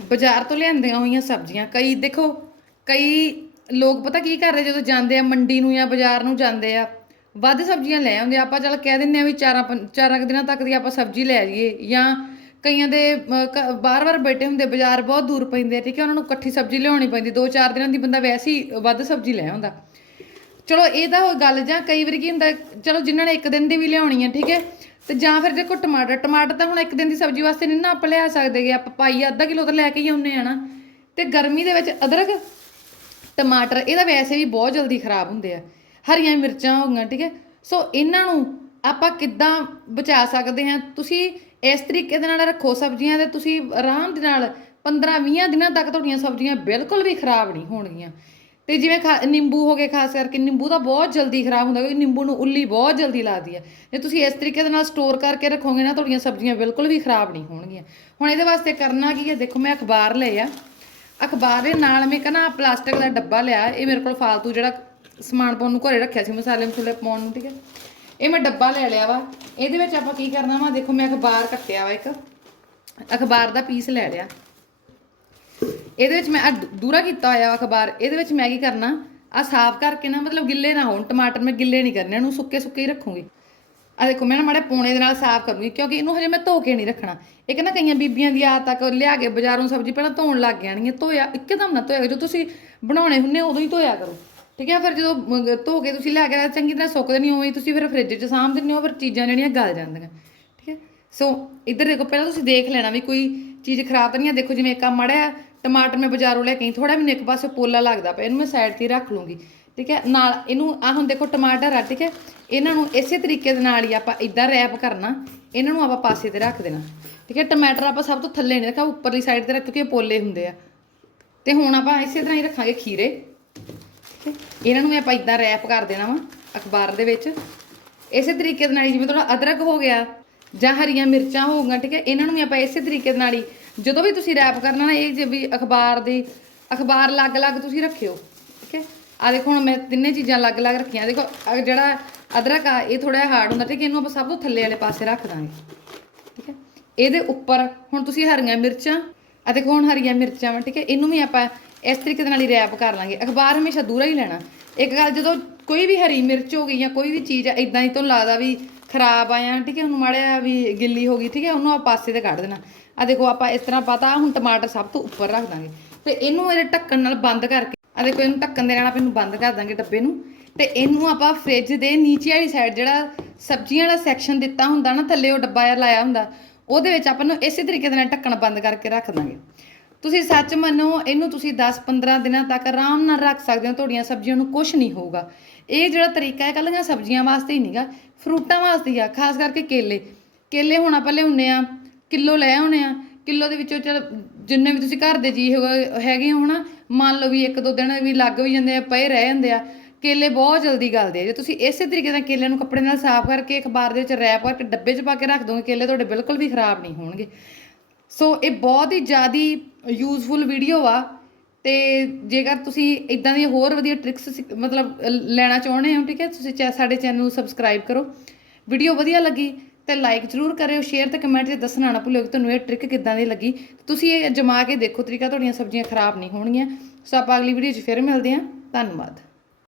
ਬਾਜ਼ਾਰ ਤੋਂ ਲਿਆਂਦੀਆਂ ਹੋਈਆਂ ਸਬਜ਼ੀਆਂ, ਕਈ ਦੇਖੋ, ਕਈ ਲੋਕ ਪਤਾ ਕੀ ਕਰ ਰਹੇ ਜਦੋਂ ਜਾਂਦੇ ਆ, ਮੰਡੀ ਨੂੰ ਜਾਂ ਬਾਜ਼ਾਰ ਨੂੰ ਜਾਂਦੇ ਆ, ਵੱਧ ਸਬਜ਼ੀਆਂ ਲੈ ਆਉਂਦੇ ਆਪਾਂ ਚੱਲ ਕਹਿ ਦਿੰਨੇ ਆ ਵੀ ਚਾਰਾਂ ਪੰ- ਚਾਰਾਂ ਕੁ ਦਿਨਾਂ ਤੱਕ ਦੀ ਆਪਾਂ ਸਬਜ਼ੀ ਲੈ ਜਾਈਏ ਜਾਂ ਕਈਆਂ ਦੇ ਬਾਰ-ਬਾਰ ਬੈਠੇ ਹੁੰਦੇ ਬਾਜ਼ਾਰ ਬਹੁਤ ਦੂਰ ਪੈਂਦੇ ਆ, ਠੀਕ ਹੈ, ਉਹਨਾਂ ਨੂੰ ਇਕੱਠੀ ਸਬਜ਼ੀ ਲਿਆਉਣੀ ਪੈਂਦੀ, ਦੋ ਚਾਰ ਦਿਨਾਂ ਦੀ ਬੰਦਾ ਵੈਸੇ ਹੀ ਵੱਧ ਸਬਜ਼ੀ ਲੈ ਆਉਂਦਾ। ਚਲੋ, ਇਹ ਤਾਂ ਹੋ ਗੱਲ ਜਾਂ ਕਈ ਵਾਰੀ ਕੀ ਹੁੰਦਾ, ਚਲੋ ਜਿਨ੍ਹਾਂ ਨੇ ਇੱਕ ਦਿਨ ਦੀ ਵੀ ਲਿਆਉਣੀ ਹੈ ਠੀਕ ਹੈ ਤੇ ਜਾਂ ਫਿਰ ਦੇਖੋ ਟਮਾਟਰ ਟਮਾਟਰ ਤਾਂ ਹੁਣ ਇੱਕ ਦਿਨ ਦੀ ਸਬਜ਼ੀ ਵਾਸਤੇ ਨਹੀਂ ਨਾ ਆਪਾਂ ਲਿਆ ਸਕਦੇਗੇ ਆਪਾਂ ਪਾਈ ਅੱਧਾ ਕਿਲੋ ਤਾਂ ਲੈ ਕੇ ਹੀ ਆਉਂਦੇ ਆ ਨਾ। ਤੇ ਗਰਮੀ ਦੇ ਵਿੱਚ ਅਦਰਕ, ਟਮਾਟਰ ਇਹਦਾ ਵੈਸੇ ਵੀ ਬਹੁਤ ਜਲਦੀ ਖਰਾਬ ਹੁੰਦੇ ਆ। ਹਰੀਆਂ ਮਿਰਚਾਂ ਹੋ ਗਈਆਂ, ਠੀਕ ਹੈ। ਸੋ ਇਹਨਾਂ ਨੂੰ ਆਪਾਂ ਕਿੱਦਾਂ ਬਚਾ ਸਕਦੇ ਹਾਂ? ਤੁਸੀਂ ਇਸ ਤਰੀਕੇ ਦੇ ਨਾਲ ਰੱਖੋ ਸਬਜ਼ੀਆਂ ਤੇ ਤੁਸੀਂ ਆਰਾਮ ਦੇ ਨਾਲ 15-20 ਦਿਨਾਂ ਤੱਕ ਤੁਹਾਡੀਆਂ ਸਬਜ਼ੀਆਂ ਬਿਲਕੁਲ ਵੀ ਖਰਾਬ ਨਹੀਂ ਹੋਣਗੀਆਂ। ਤੇ ਜਿਵੇਂ ਖਾ- ਨਿੰਬੂ ਹੋ ਗਏ ਖਾਸ ਕਰਕੇ, ਨਿੰਬੂ ਤਾਂ ਬਹੁਤ ਜਲਦੀ ਖਰਾਬ ਹੁੰਦਾ ਕਿਉਂਕਿ ਨਿੰਬੂ ਨੂੰ ਉੱਲੀ ਬਹੁਤ ਜਲਦੀ ਲੱਗਦੀ ਹੈ ਜੇ ਤੁਸੀਂ ਇਸ ਤਰੀਕੇ ਦੇ ਨਾਲ ਸਟੋਰ ਕਰਕੇ ਰੱਖੋਗੇ ਨਾ, ਤੁਹਾਡੀਆਂ ਸਬਜ਼ੀਆਂ ਬਿਲਕੁਲ ਵੀ ਖਰਾਬ ਨਹੀਂ ਹੋਣਗੀਆਂ। ਹੁਣ ਇਹਦੇ ਵਾਸਤੇ ਕਰਨਾ ਕੀ ਹੈ ਦੇਖੋ ਮੈਂ ਅਖਬਾਰ ਲਏ ਆ। ਅਖਬਾਰ ਦੇ ਨਾਲ ਮੈਂ ਕਹਿੰਦਾ ਪਲਾਸਟਿਕ ਦਾ ਡੱਬਾ ਲਿਆ, ਇਹ ਮੇਰੇ ਕੋਲ ਫਾਲਤੂ ਜਿਹੜਾ ਸਮਾਨ ਪਾਉਣ ਨੂੰ ਘਰੇ ਰੱਖਿਆ ਸੀ, ਮਸਾਲੇ ਮਸੂਲੇ ਪਾਉਣ ਨੂੰ, ਠੀਕ ਹੈ ਇਹ ਮੈਂ ਡੱਬਾ ਲੈ ਲਿਆ ਵਾ। ਇਹਦੇ ਵਿੱਚ ਆਪਾਂ ਕੀ ਕਰਨਾ ਵਾ, ਦੇਖੋ ਮੈਂ ਅਖਬਾਰ ਕੱਟਿਆ ਵਾ ਇੱਕ। ਅਖਬਾਰ ਦਾ ਪੀਸ ਲੈ ਲਿਆ। ਇਹਦੇ ਵਿੱਚ ਮੈਂ ਆਹ ਦੂਰਾ ਕੀਤਾ ਹੋਇਆ ਅਖਬਾਰ, ਇਹਦੇ ਵਿੱਚ ਮੈਂ ਕੀ ਕਰਨਾ, ਆ ਸਾਫ਼ ਕਰਕੇ ਨਾ ਮਤਲਬ ਗਿੱਲੇ ਨਾ ਹੋਣ, ਟਮਾਟਰ ਮੈਂ ਗਿੱਲੇ ਨਹੀਂ ਕਰਨੇ, ਇਹਨੂੰ ਸੁੱਕੇ ਸੁੱਕੇ ਹੀ ਰੱਖੂੰਗੀ। ਆ ਦੇਖੋ, ਮੈਂ ਨਾ ਮਾੜੇ ਪੌਣੇ ਦੇ ਨਾਲ ਸਾਫ਼ ਕਰੂੰਗੀ, ਕਿਉਂਕਿ ਇਹਨੂੰ ਹਜੇ ਮੈਂ ਧੋ ਕੇ ਨਹੀਂ ਰੱਖਣਾ। ਇੱਕ ਨਾ ਕਈਆਂ ਬੀਬੀਆਂ ਦੀ ਆਦਤ ਤੱਕ ਲਿਆ ਕੇ ਬਾਜ਼ਾਰੋਂ ਸਬਜ਼ੀ ਪਹਿਲਾਂ ਧੋਣ ਲੱਗ ਜਾਣਗੀਆਂ, ਧੋਇਆ ਇੱਕਦਮ ਨਾ ਧੋਇਆ ਕਰੋ। ਜਦੋਂ ਤੁਸੀਂ ਬਣਾਉਣੇ ਹੁੰਨੇ ਉਦੋਂ ਹੀ ਧੋਇਆ ਕਰੋ। ਠੀਕ ਹੈ, ਫਿਰ ਜਦੋਂ ਧੋ ਕੇ ਤੁਸੀਂ ਲਿਆ ਕੇ ਚੰਗੀ ਤਰ੍ਹਾਂ ਸੁੱਕਦੇ ਨਹੀਂ ਹੋਵੇ ਤੁਸੀਂ ਫਿਰ ਫ੍ਰਿਜ 'ਚ ਸਾਂਭ ਦਿੰਦੇ ਹੋ, ਫਿਰ ਚੀਜ਼ਾਂ ਜਿਹੜੀਆਂ ਗਲ ਜਾਂਦੀਆਂ। ਠੀਕ ਹੈ, ਸੋ ਇੱਧਰ ਦੇਖੋ, ਪਹਿਲਾਂ ਤੁਸੀਂ ਦੇਖ ਲੈਣਾ ਵੀ ਕੋਈ ਚੀਜ਼ ਖਰਾਬ ਤਾਂ ਨਹੀਂ ਹੈ। ਦੇਖੋ, ਜਿਵੇਂ ਇੱਕ ਆ ਮੜਿਆ ਟਮਾਟਰ ਮੈਂ ਬਾਜ਼ਾਰੋਂ ਲੈ ਕੇ ਆਈ ਥੋੜਾ ਮੈਨੂੰ ਇੱਕ ਪਾਸੇ ਪੋਲਾ ਲੱਗਦਾ ਪਿਆ, ਇਹਨੂੰ ਮੈਂ ਸਾਈਡ ਤੇ ਰੱਖ ਲੂੰਗੀ, ਠੀਕ ਹੈ? ਨਾਲ ਇਹਨੂੰ ਆ ਹੁਣ ਦੇਖੋ ਟਮਾਟਰ ਆ, ਠੀਕ ਹੈ? ਇਹਨਾਂ ਨੂੰ ਇਸੇ ਤਰੀਕੇ ਦੇ ਨਾਲ ਹੀ ਆਪਾਂ ਇਦਾਂ ਰੈਪ ਕਰਨਾ, ਇਹਨਾਂ ਨੂੰ ਆਪਾਂ ਪਾਸੇ ਤੇ ਰੱਖ ਦੇਣਾ, ਠੀਕ ਹੈ? ਟਮਾਟਰ ਆਪਾਂ ਸਭ ਤੋਂ ਥੱਲੇ ਨਹੀਂ ਰੱਖਾ ਉੱਪਰਲੀ ਸਾਈਡ ਤੇ ਰੱਖ ਕਿਉਂਕਿ ਇਹ ਪੋਲੇ ਹੁੰਦੇ ਆ। ਤੇ ਹੁਣ ਆਪਾਂ ਇਸੇ ਤਰ੍ਹਾਂ ਹੀ ਰੱਖਾਂਗੇ ਖੀਰੇ, ਠੀਕ ਹੈ। ਇਹਨਾਂ ਨੂੰ ਵੀ ਆਪਾਂ ਇਦਾਂ ਰੈਪ ਕਰ ਦੇਣਾ ਵਾ, ਅਖਬਾਰ ਦੇ ਵਿੱਚ। ਇਸੇ ਤਰੀਕੇ ਦੇ ਨਾਲ ਜਿਵੇਂ ਤੁਹਾਡਾ ਅਦਰਕ ਹੋ ਗਿਆ ਜਾਂ ਹਰੀਆਂ ਮਿਰਚਾਂ ਹੋ ਗਈਆਂ, ਠੀਕ ਹੈ? ਇਹਨਾਂ ਨੂੰ ਵੀ ਆਪਾਂ ਇਸੇ ਤਰੀਕੇ ਦੇ ਨਾਲ ਹੀ ਜਦੋਂ ਵੀ ਤੁਸੀਂ ਰੈਪ ਕਰਨਾ ਨਾ, ਇਹ ਜੇ ਵੀ ਅਖਬਾਰ ਦੀ, ਅਖਬਾਰ ਅਲੱਗ-ਅਲੱਗ ਤੁਸੀਂ ਰੱਖਿਓ, ਠੀਕ ਹੈ? ਆ ਦੇਖੋ ਹੁਣ ਮੈਂ ਤਿੰਨੇ ਚੀਜ਼ਾਂ ਅਲੱਗ-ਅਲੱਗ ਰੱਖੀਆਂ। ਦੇਖੋ ਆਹ ਜਿਹੜਾ ਅਦਰਕ ਆ, ਇਹ ਥੋੜਾ ਜਿਹਾ ਹਾਰਡ ਹੁੰਦਾ, ਠੀਕ ਹੈ? ਇਹਨੂੰ ਆਪਾਂ ਸਭ ਤੋਂ ਥੱਲੇ ਵਾਲੇ ਪਾਸੇ ਰੱਖ ਦਾਂਗੇ, ਠੀਕ ਹੈ? ਇਹਦੇ ਉੱਪਰ ਹੁਣ ਤੁਸੀਂ ਹਰੀਆਂ ਮਿਰਚਾਂ ਆ ਦੇਖੋ ਹੁਣ ਹਰੀਆਂ ਮਿਰਚਾਂ ਵਾ, ਠੀਕ ਹੈ? ਇਹਨੂੰ ਵੀ ਆਪਾਂ ਇਸ ਤਰੀਕੇ ਦੇ ਨਾਲ ਹੀ ਰੈਪ ਕਰ ਲਾਂਗੇ। ਅਖਬਾਰ ਹਮੇਸ਼ਾ ਦੂਰਾ ਹੀ ਲੈਣਾ। ਇੱਕ ਗੱਲ ਜਦੋਂ ਕੋਈ ਵੀ ਹਰੀ ਮਿਰਚ ਹੋ ਗਈ ਜਾਂ ਕੋਈ ਵੀ ਚੀਜ਼ ਆ ਇਦਾਂ ਹੀ ਤੋਂ ਲੱਗਦਾ ਵੀ ਖਰਾਬ ਆਇਆ ਠੀਕ ਹੈ, ਉਹਨੂੰ ਮਾੜਿਆ ਵੀ ਗਿੱਲੀ ਹੋ ਗਈ, ਠੀਕ ਹੈ, ਉਹਨੂੰ ਆ ਪਾਸੇ ਤੇ ਕੱਢ ਦੇਣਾ। ਆ ਦੇਖੋ, ਆਪਾਂ ਇਸ ਤਰ੍ਹਾਂ ਪਤਾ, ਹੁਣ ਟਮਾਟਰ ਸਭ ਤੋਂ ਉੱਪਰ ਰੱਖ ਦਾਂਗੇ। ਤੇ ਇਹਨੂੰ ਇਹਦੇ ਢੱਕਣ ਨਾਲ ਬੰਦ ਕਰਕੇ ਆ ਦੇਖੋ, ਇਹਨੂੰ ਢੱਕਣ ਦੇ ਨਾਲ ਆਪਾਂ ਇਹਨੂੰ ਬੰਦ ਕਰ ਦਾਂਗੇ ਡੱਬੇ ਨੂੰ। ਤੇ ਇਹਨੂੰ ਆਪਾਂ ਫ੍ਰਿਜ ਦੇ ਨੀਚੇ ਵਾਲੀ ਸਾਈਡ ਜਿਹੜਾ ਸਬਜ਼ੀਆਂ ਵਾਲਾ ਸੈਕਸ਼ਨ ਦਿੱਤਾ ਹੁੰਦਾ ਨਾ, ਥੱਲੇ ਉਹ ਡੱਬਾ ਜਿਹਾ ਲਾਇਆ ਹੁੰਦਾ, ਉਹਦੇ ਵਿੱਚ ਆਪਾਂ ਨੂੰ ਇਸੇ ਤਰੀਕੇ ਦੇ ਨਾਲ ਢੱਕਣ ਬੰਦ ਕਰਕੇ ਰੱਖ ਦਾਂਗੇ। ਤੁਸੀਂ ਸੱਚ ਮੰਨੋ, ਇਹਨੂੰ ਤੁਸੀਂ 10-15 ਦਿਨਾਂ ਤੱਕ ਆਰਾਮ ਨਾਲ ਰੱਖ ਸਕਦੇ ਹੋ, ਤੁਹਾਡੀਆਂ ਸਬਜ਼ੀਆਂ ਨੂੰ ਕੁਝ ਨਹੀਂ ਹੋਊਗਾ। ਇਹ ਜਿਹੜਾ ਤਰੀਕਾ ਹੈ ਕੱਲੀਆਂ ਸਬਜ਼ੀਆਂ ਵਾਸਤੇ ਹੀ ਨਹੀਂਗਾ, ਫਰੂਟਾਂ ਵਾਸਤੇ ਹੀ ਆ, ਖਾਸ ਕਰਕੇ ਕੇਲੇ। ਕੇਲੇ ਹੁਣ ਆਪਾਂ ਲਿਆਉਂਦੇ ਆ ਕਿਲੋ ਲੈ ਆਉਣੇ ਆ ਕਿਲੋ ਦੇ ਵਿੱਚੋਂ ਚਲ ਜਿੰਨੇ ਵੀ ਤੁਸੀਂ ਘਰ ਦੇ ਜੀ ਹੈਗੇ ਹੈਗੇ ਹੋ ਨਾ, ਮੰਨ ਲਓ ਵੀ ਇੱਕ ਦੋ ਦਿਨ ਵੀ ਲੱਗ ਵੀ ਜਾਂਦੇ ਆ, ਪਏ ਰਹਿ ਜਾਂਦੇ ਆ, ਕੇਲੇ ਬਹੁਤ ਜਲਦੀ ਗਲਦੇ ਆ। ਜੇ ਤੁਸੀਂ ਇਸੇ ਤਰੀਕੇ ਨਾਲ ਕੇਲੇ ਨੂੰ ਕੱਪੜੇ ਨਾਲ ਸਾਫ਼ ਕਰਕੇ, ਅਖਬਾਰ ਦੇ ਵਿੱਚ ਰੈਪ ਕਰਕੇ, ਡੱਬੇ 'ਚ ਪਾ ਕੇ ਰੱਖ ਦੋਗੇ, ਕੇਲੇ ਤੁਹਾਡੇ ਬਿਲਕੁਲ ਵੀ ਖਰਾਬ ਨਹੀਂ ਹੋਣਗੇ। ਸੋ ਇਹ ਬਹੁਤ ਹੀ ਜ਼ਿਆਦੀ ਯੂਜ਼ਫੁਲ ਵੀਡੀਓ ਆ ਤੇ ਜੇਕਰ ਤੁਸੀਂ ਇਦਾਂ ਦੀਆਂ ਹੋਰ ਵਧੀਆ ਟ੍ਰਿਕਸ ਮਤਲਬ ਲੈਣਾ ਚਾਹੁੰਦੇ ਹੋ, ਠੀਕ ਹੈ, ਤੁਸੀਂ ਚਾ- ਸਾਡੇ ਚੈਨਲ ਨੂੰ ਸਬਸਕ੍ਰਾਈਬ ਕਰੋ। ਵੀਡੀਓ ਵਧੀਆ ਲੱਗੀ ਤੇ ਲਾਈਕ ਜ਼ਰੂਰ ਕਰਿਓ ਸ਼ੇਅਰ ਤੇ ਕਮੈਂਟ 'ਚ ਦੱਸਣਾ ਨਾ ਭੁੱਲਿਓ ਕਿ ਤੁਹਾਨੂੰ ਇਹ ਟ੍ਰਿਕ ਕਿੱਦਾਂ ਦੀ ਲੱਗੀ। ਤੁਸੀਂ ਇਹ ਜਮਾ ਕੇ ਦੇਖੋ ਤਰੀਕਾ, ਤੁਹਾਡੀਆਂ ਸਬਜ਼ੀਆਂ ਖਰਾਬ ਨਹੀਂ ਹੋਣਗੀਆਂ। ਸੋ ਆਪਾਂ ਅਗਲੀ ਵੀਡੀਓ 'ਚ ਫਿਰ ਮਿਲਦੇ ਹਾਂ। ਧੰਨਵਾਦ।